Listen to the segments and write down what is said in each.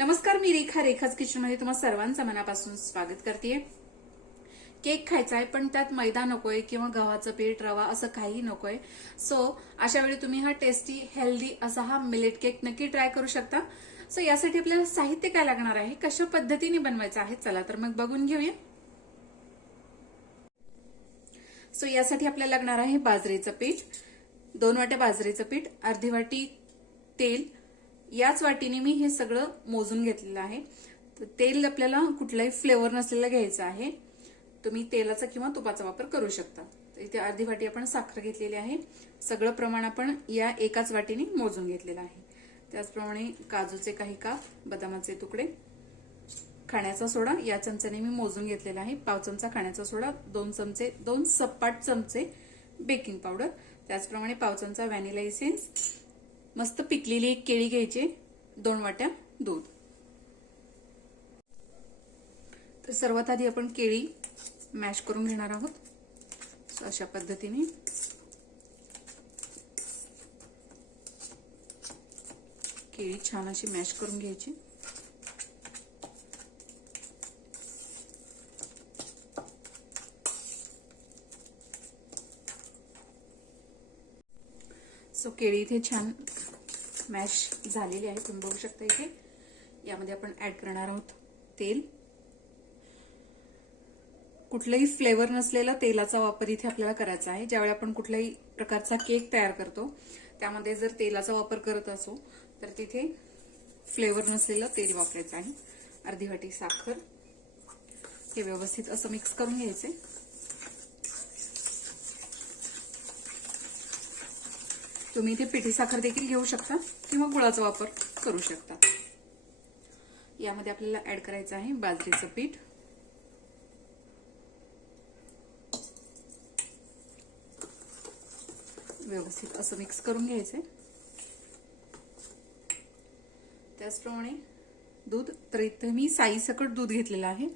नमस्कार, मी रेखाच किचन मध्ये तुम्हा सर्वांचं मनापासून स्वागत करते। केक खायचा आहे पण त्यात मैदा नकोय किंवा गव्हाचं पीठ, रवा असं काही नकोय। सो अशा वेळी तुम्ही हा टेस्टी हेल्दी असा हा मिलेट केक नक्की ट्राय करू शकता। सो यासाठी आपल्याला साहित्य काय लागणार आहे, कशा पद्धतीने बनवायचं आहे, चला तर मग बघून घेऊया। सो यासाठी आपल्याला लागणार आहे बाजरीचं पीठ, 2 वाट्या बाजरीचं पीठ, अर्धी वाटी तेल। याच वाटीने मी हे सगळं मोजून घेतलेलं आहे। तर तेल आपल्याला कुठलाही फ्लेवर नसलेलं घ्यायचं आहे। तुम्ही तेलाचा किंवा तुपाचा वापर करू शकता। तर इथे अर्धी वाटी आपण साखर घेतलेली आहे। सगळं प्रमाण आपण या एकाच वाटीने मोजून घेतलेलं आहे। त्याचप्रमाणे काजूचे काही काप, बदामाचे तुकडे, खाण्याचा सोडा या चमच्याने मी मोजून घेतलेला आहे। पाव चमचा खाण्याचा सोडा, 2 सपाट चमचे बेकिंग पावडर, त्याचप्रमाणे पाव चमचा व्हॅनिला इसेन्स, मस्त पिकलेली एक केळी घ्यायची, 2 वाट्या दूध। तर सर्वात आधी आपण केळी मॅश करून घेणार आहोत। अशा पद्धतीने केळी छान अशी मॅश करून घ्यायची। सो केळी इथे छान मॅश झालेली आहे, तुम्ही बघू शकता। इथे यामध्ये आपण ऍड करणार आहोत तेल। कुठलाही फ्लेवर नसलेला तेलाचा वापर इथे आपल्याला करायचा आहे। ज्यावेळी आपण कुठल्याही प्रकारचा केक तयार करतो त्यामध्ये जर तेलाचा वापर करत असो तर तिथे फ्लेवर नसलेलं तेल वापरायचं आहे। अर्धी वाटी साखर, हे व्यवस्थित असं मिक्स करून घ्यायचंय। तुम्ही इथे पिठी साखर देखील घेऊ शकता किंवा गुळाचा वापर करू शकता। यामध्ये आपल्याला ऍड करायचं आहे बाजरीचं पीठ, व्यवस्थित असं मिक्स करून घ्यायचंय। त्याचप्रमाणे दूध, तर इथे मी साईसकट दूध घेतलेलं आहे।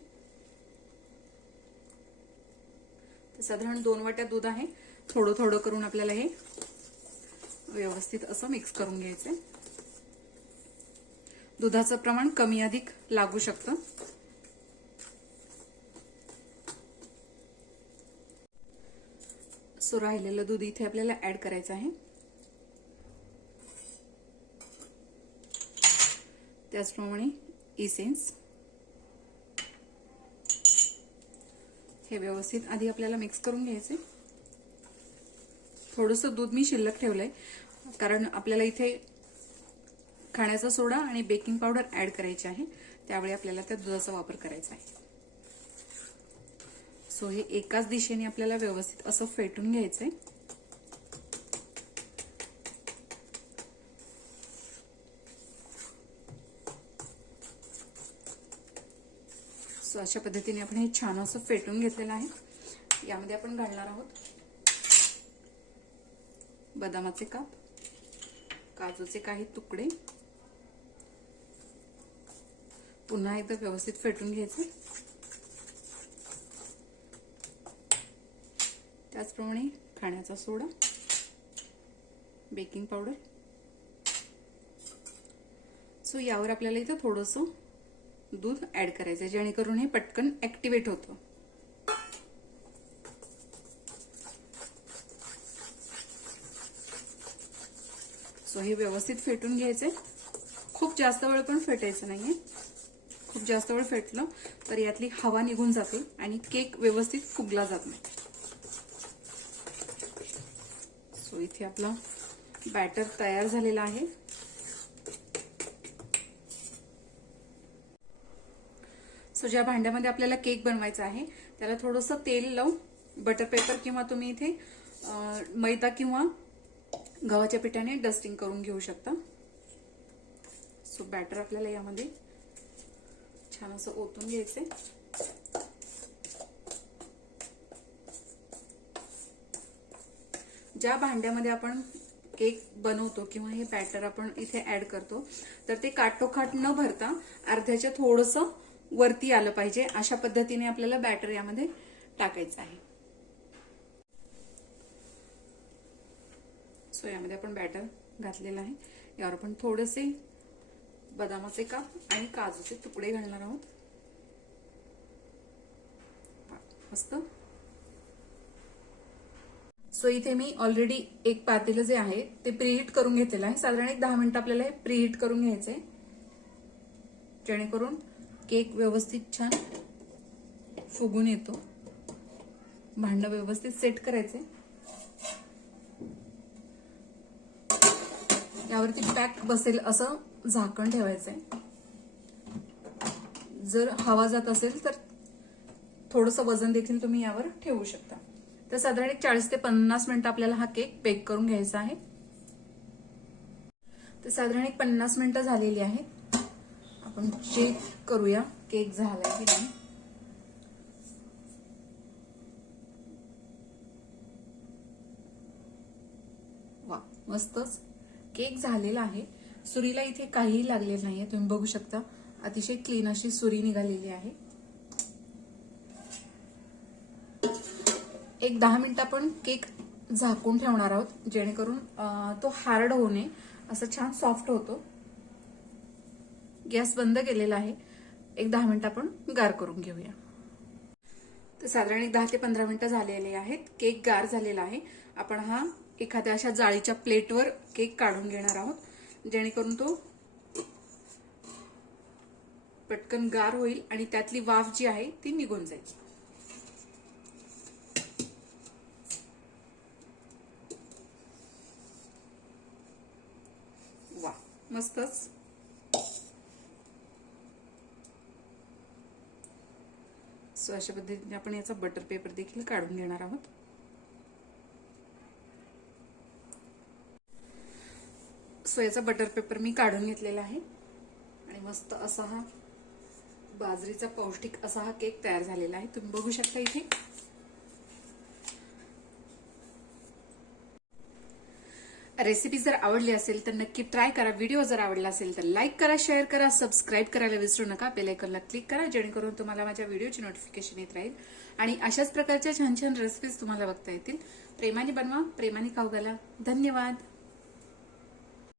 तर साधारण 2 वाट्या दूध आहे। थोडं थोडं करून आपल्याला हे व्यवस्थित असं मिक्स करून घ्यायचंय। दुधाचं प्रमाण कमी अधिक लागू शकतं। सो राहिलेलं दूध इथे आपल्याला ऍड करायचं आहे। त्याचप्रमाणे इसेन्स, हे व्यवस्थित आधी आपल्याला मिक्स करून घ्यायचे। थोडंसं दूध मी शिल्लक ठेवलंय कारण आपल्याला इथे खाण्याचा सोडा आणि बेकिंग पावडर ऍड करायची आहे, त्यावेळी आपल्याला त्या दुधाचा वापर करायचा आहे। सो हे एकाच दिशेने आपल्याला व्यवस्थित असं फेटून घ्यायचंय। सो अशा पद्धतीने आपण हे छान असं फेटून घेतलेलं आहे। यामध्ये आपण घालणार आहोत बदामाचे काप, काजूचे काही तुकडे, पुन्हा एकदा व्यवस्थित फेटून घ्यायचं। त्याचप्रमाणे खाण्याचा सोडा, बेकिंग पावडर। सो यावर आपल्याला इथं थोडंसं दूध ऍड करायचं जेणेकरून हे पटकन ऍक्टिव्हेट होतं। सो हे व्यवस्थित फेटून घ्यायचंय। खूप जास्त वेळ पण फेटायचं नाहीये। खूप जास्त वेळ फेटलं तर यातली हवा निघून जाते आणि केक व्यवस्थित फुगला जात नाही। सो इथे आपला बॅटर तयार झालेला आहे। सो ज्या भांड्यामध्ये आपल्याला केक बनवायचा आहे त्याला थोडंसं तेल लावून बटर पेपर किंवा तुम्ही इथे मैदा किंवा गव्हाच्या पिठाने डस्टिंग करून घेऊ शकता। सो बॅटर आपल्याला यामध्ये छान असं ओतून घ्यायचंय। ज्या भांड्यामध्ये आपण केक बनवतो किंवा हे बॅटर आपण इथे ऍड करतो तर ते काठोकाठ न भरता अर्ध्याच्या थोडंसं वरती आलं पाहिजे, अशा पद्धतीने आपल्याला बॅटर यामध्ये टाकायचं आहे। सो यामध्ये आपण बॅटर घातलेलं आहे। यावर आपण थोडेसे बदामाचे काप आणि काजूचे तुकडे घालणार आहोत. मस्त. सो इथे मी ऑलरेडी एक पातेलं जे आहे ते प्रीहीट करून घेतलेलं आहे. साधारण एक 10 मिनिटं आपल्याला हे प्रीहीट करून घ्यायचंय, जेणेकरून केक व्यवस्थित छान फुगून येतो. भांडं व्यवस्थित सेट करायचे. यावरती पॅक बसेल असं झाकण ठेवायचंय. जर हवा जात असेल तर थोडंसं वजन देखील तुम्ही यावर ठेवू शकता. तर साधारण एक 40 ते 50 मिनिटं आपल्याला हा केक बेक करून घ्यायचा आहे. तर साधारण एक 50 मिनिटं झालेली आहेत. आपण चेक करूया केक झालाय की नाही. वा, मस्तच केक झालेला आहे. सुरीला इथे काहीही लागलेलं नाहीये, तुम्ही बघू शकता. अतिशय क्लीन अशी सुरी निघालेली आहे. एक 10 मिनिटं आपण केक झाकून ठेवणार आहोत, जेणेकरून तो हार्ड होऊ नये, असं छान सॉफ्ट होतो. गॅस बंद केलेला आहे. एक 10 मिनिटं आपण गार करून घेऊया. तर साधारण एक 10 ते 15 मिनिटं झालेली आहेत. केक गार झालेला आहे. आपण हा एखाद्या अशा जाळीच्या प्लेटवर केक काढून घेणार आहोत, जेणेकरून तो पटकन गार होईल आणि त्यातली वाफ जी आहे ती निघून जाईल. वा, मस्तच. सो अशा पद्धतीने आपण याचा बटर पेपर देखील काढून घेणार आहोत. सो याचा बटर पेपर मी काढून घेतलेला आहे आणि मस्त असा हा बाजरीचा पौष्टिक असा हा केक तयार झालेला आहे. तुम्ही बघू शकता इथे. रेसिपी जर आवडली असेल तर नक्की ट्राय करा. व्हिडिओ जर आवडला असेल तर लाईक करा, शेअर करा, सबस्क्राईब करायला विसरू नका. बेल आयकॉनला क्लिक करा, जेणेकरून तुम्हाला माझ्या व्हिडिओची नोटिफिकेशन येत राहील आणि अशाच प्रकारच्या छान छान रेसिपीज तुम्हाला बघता येतील. प्रेमाने बनवा, प्रेमाने खाऊ घाला. धन्यवाद.